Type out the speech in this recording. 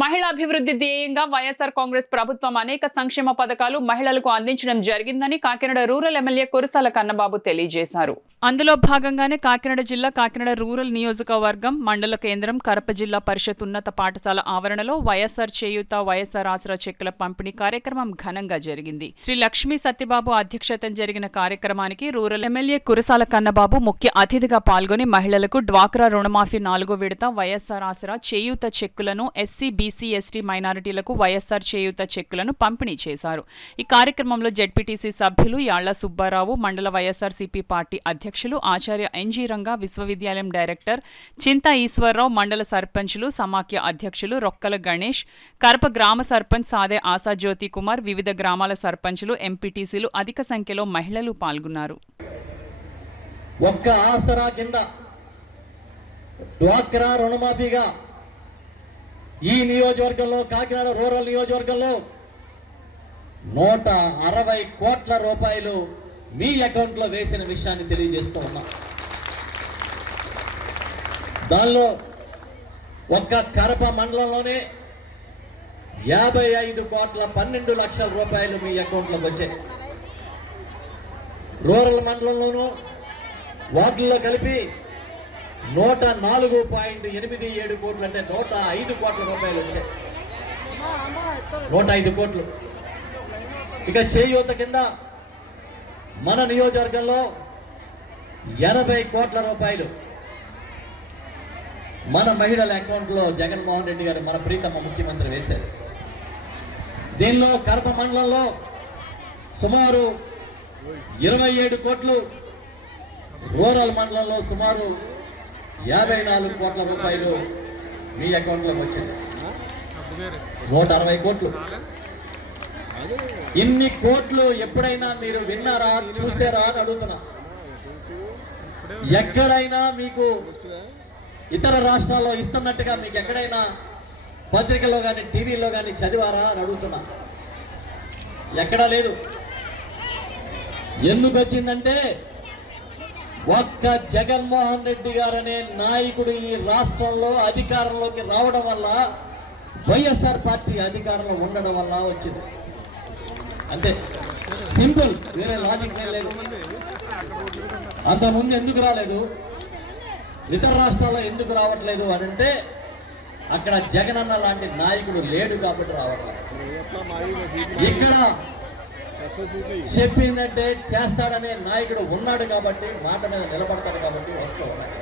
మహిళా అభివృద్ధి ధ్యేయంగా వైఎస్ఆర్ కాంగ్రెస్ ప్రభుత్వం అనేక సంక్షేమ పథకాలు మహిళలకు అందించడం జరిగిందని కాకినాడ రూరల్ ఎమ్మెల్యే కురసాల కన్నబాబు తెలియజేశారు. అందులో భాగంగానే కాకినాడ జిల్లా కాకినాడ రూరల్ నియోజకవర్గం మండల కేంద్రం కరప జిల్లా పరిషత్ ఉన్నత పాఠశాల ఆవరణలో వైఎస్ఆర్ చేయూత వైఎస్ఆర్ ఆసరా చెక్కుల పంపిణీ కార్యక్రమం ఘనంగా జరిగింది. శ్రీ లక్ష్మీ సత్యబాబు అధ్యక్షతన జరిగిన కార్యక్రమానికి రూరల్ ఎమ్మెల్యే కురసాల కన్నబాబు ముఖ్య అతిథిగా పాల్గొని మహిళలకు డ్వాక్రా రుణమాఫీ 4వ విడత వైఎస్ఆర్ ఆసరా చేయూత చెక్కులను ఎస్సీ బీసీ ఎస్టీ మైనారిటీలకు వైఎస్ఆర్ చేయూత చెక్కులను పంపిణీ చేశారు. ఈ కార్యక్రమంలో జెడ్పీటీసీ సభ్యులు యాళ్ల సుబ్బారావు, మండల వైఎస్ఆర్సీపీ పార్టీ అధ్యక్షులు ఆచార్య ఎన్జీ రంగా, విశ్వవిద్యాలయం డైరెక్టర్ చింతా ఈశ్వరరావు, మండల సర్పంచులు, సమాఖ్య అధ్యక్షులు రొక్కల గణేష్, కరప గ్రామ సర్పంచ్ సాదే ఆశాజ్యోతి కుమార్, వివిధ గ్రామాల సర్పంచులు, ఎంపీటీసీలు, అధిక సంఖ్యలో మహిళలు పాల్గొన్నారు. ఒక్క ఆసరా కింద డ్వాక్రా రుణమాఫీగా ఈ నియోజకవర్గంలో కాకినాడ రూరల్ నియోజకవర్గంలో 160 కోట్ల రూపాయలు మీ అకౌంట్లో వేసిన విషయాన్ని తెలియజేస్తూ ఉన్నా. దానిలో ఒక్క కరప మండలంలోనే 55 కోట్ల 12 లక్షల రూపాయలు మీ అకౌంట్లోకి వచ్చాయి. రూరల్ మండలంలోనూ వార్డుల్లో కలిపి 104.87 కోట్లు అంటే 105 కోట్ల రూపాయలు వచ్చాయి. 105 కోట్లు. ఇక చేయూత కింద మన నియోజకవర్గంలో 80 కోట్ల రూపాయలు మన మహిళల అకౌంట్లో జగన్మోహన్ రెడ్డి గారు మన ప్రీతమ ముఖ్యమంత్రి వేశారు. దీనిలో కరప మండలంలో సుమారు 27 కోట్లు, రూరల్ మండలంలో సుమారు 54 కోట్ల రూపాయలు మీ అకౌంట్లోకి వచ్చింది. 160 కోట్లు. ఇన్ని కోట్లు ఎప్పుడైనా మీరు విన్నారా, చూసారా అని అడుగుతున్నా. ఎక్కడైనా మీకు ఇతర రాష్ట్రాల్లో ఇస్తున్నట్టుగా మీకు ఎక్కడైనా పత్రికలో కానీ టీవీలో కానీ చదివారా అని అడుగుతున్నా. ఎక్కడా లేదు. ఎందుకు వచ్చిందంటే ఒక్క జగన్మోహన్ రెడ్డి గారనే నాయకుడు ఈ రాష్ట్రంలో అధికారంలోకి రావడం వల్ల, వైఎస్ఆర్ పార్టీ అధికారంలో ఉండడం వల్ల వచ్చింది. అంతే, సింపుల్. వేరే లాజిక్ లేదు. అంతకుముందు ఎందుకు రాలేదు, ఇతర రాష్ట్రాల్లో ఎందుకు రావట్లేదు అని అంటే అక్కడ జగనన్న లాంటి నాయకుడు లేడు కాబట్టి రావట్లేదు. ఇక్కడ చెప్పిందంటే చేస్తాడనే నాయకుడు ఉన్నాడు కాబట్టి, మాట మీద నిలబడతాడు కాబట్టి వస్తూ